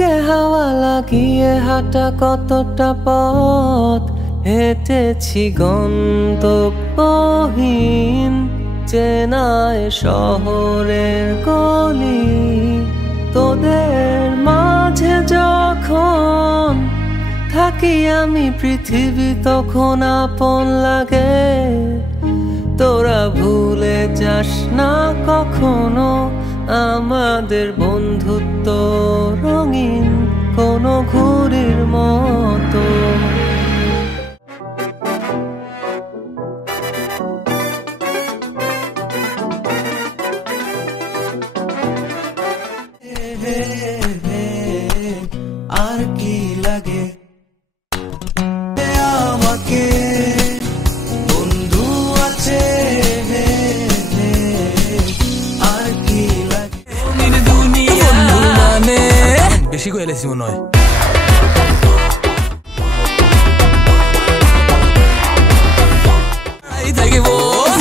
বুকে হাওয়া লাগিয়ে হাঁটা কতটা পথ হেঁটেছি গন্তব্যহীন চেনায় শহরের গলি। তোদের মাঝে যখন থাকি আমি পৃথিবী তখন আপন লাগে। তোরা ভুলে যাস না কখনো আমাদের বন্ধুত্ব রঙিন কোনো ঘুড়ির মতো। আর কি লাগে আমাকে বন্ধু আছে, আর কি লাগে দুনিয়া মানে বেশি কইলেছি মনে হয়।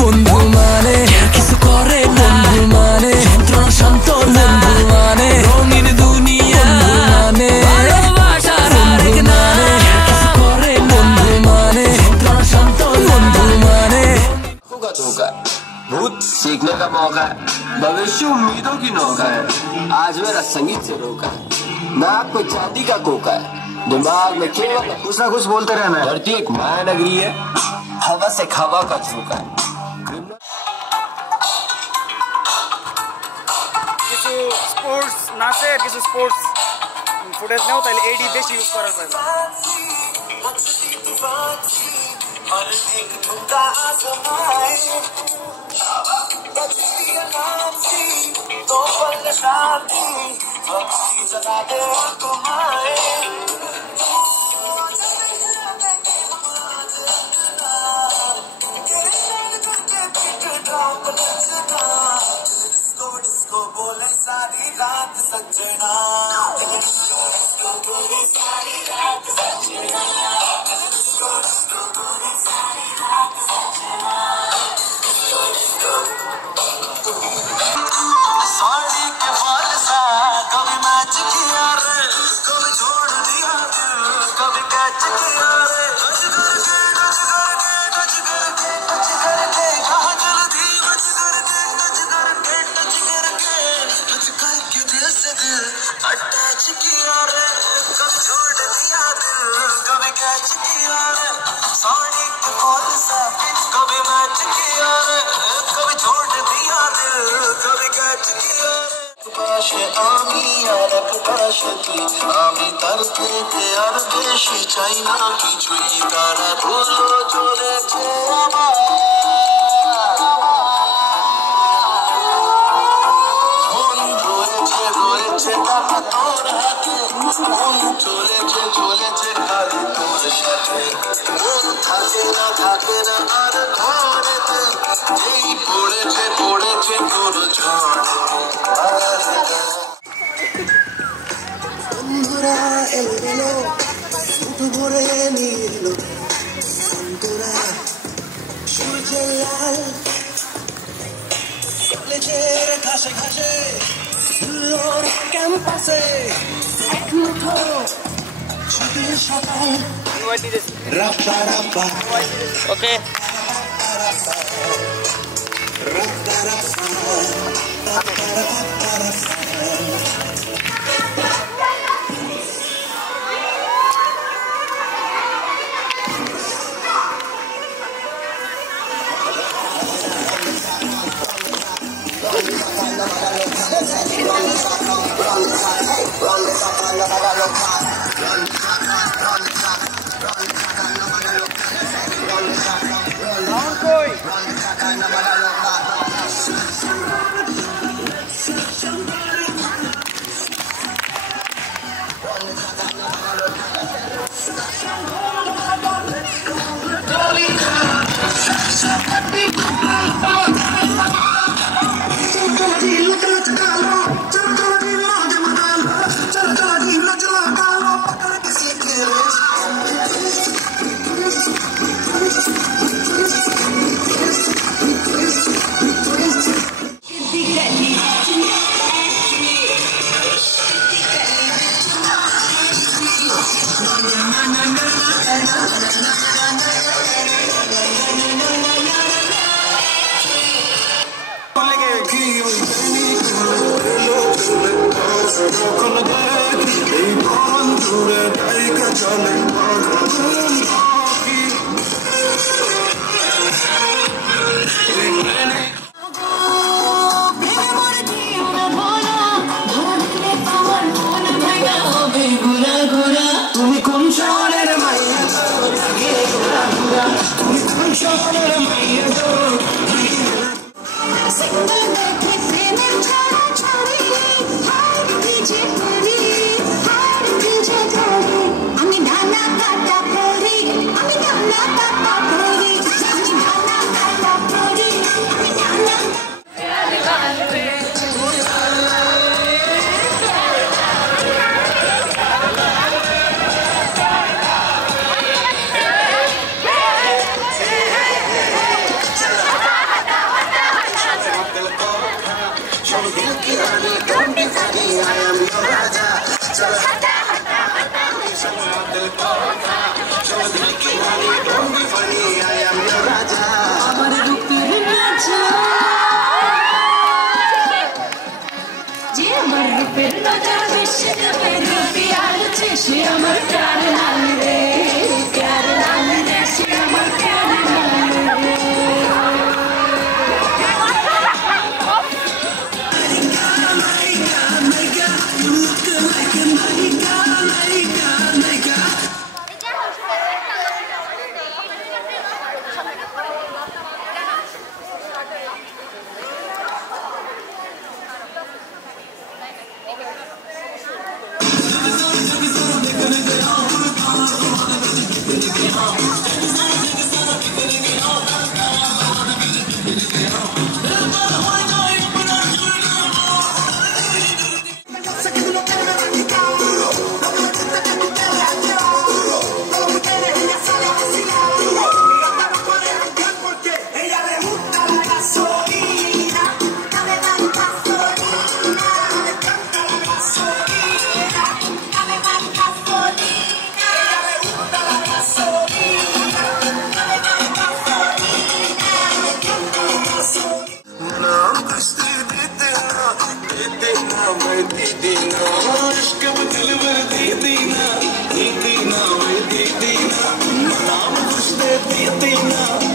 বন্ধু মানে কিছু করে বন্ধু মানে যন্ত্রণা শান্ত বন্ধু মানে রঙিন দুনিয়া মানে ভালোবাসার আরেক নাম কিছু করে বন্ধু মানে যন্ত্রণা শান্ত বন্ধু মানে। होगा धोखा भूत सीखने का मौका है, भविष्य उम्मीदों की नौका है। आज मेरा संगीत से रोका है, ना कोई चांदी का कोका है। दिमाग में केवल कुछ ना कुछ बोलते रहना है। धरती एक माया नगरी है, हवा से हवा का झोंका है। কিছু স্পোর্টস নাচে কিছু স্পোর্টস ফুটেজ নেও তাহলে এডি বেশি ইউজ করা যাবে। बोले सारी रात सजना सारी रात सजना साड़ी के बाल सा कभी मैच किया रे, कभी छोड़ दिया दिल, कभी कैच किया रे। टच करके टच करके टच करके टच करके कहाँ जल्दी टच करके टच करके टच करके टच करके दिल से दिल अटैच किया रे, कभी छोड़ दिया दिल, कभी कैच किया रे। साड़ी के बाल सा कभी मैच किया रे, कभी छोड़ दिया दिल, कभी कैच किया रे। পাশে আমি আর এক পাশে তুই, আমি তার থেকে আর বেশি চাই না কিছুই। তারা ধুলো চলেছে আমার মন রয়েছে রয়েছে তারা তোর হাতে, মন চলেছে চলেছে খালি তোর সাথে। মন থাকে না আর ঘরেতে, যেই পড়েছে পড়েছে তোর ঝড়ে। বন্ধুরা এলো শুধু ভরে নিল বন্ধুরা সূর্যের লাল কলেজের ঘাসে ঘাসে লোর ক্যাম্পাসে এক মুঠো ছুটির সকাল রাপ্পা রাপ্পা ওকে রাপ্পা রাপ্পা রাপ্পা রাপ্পা। दीना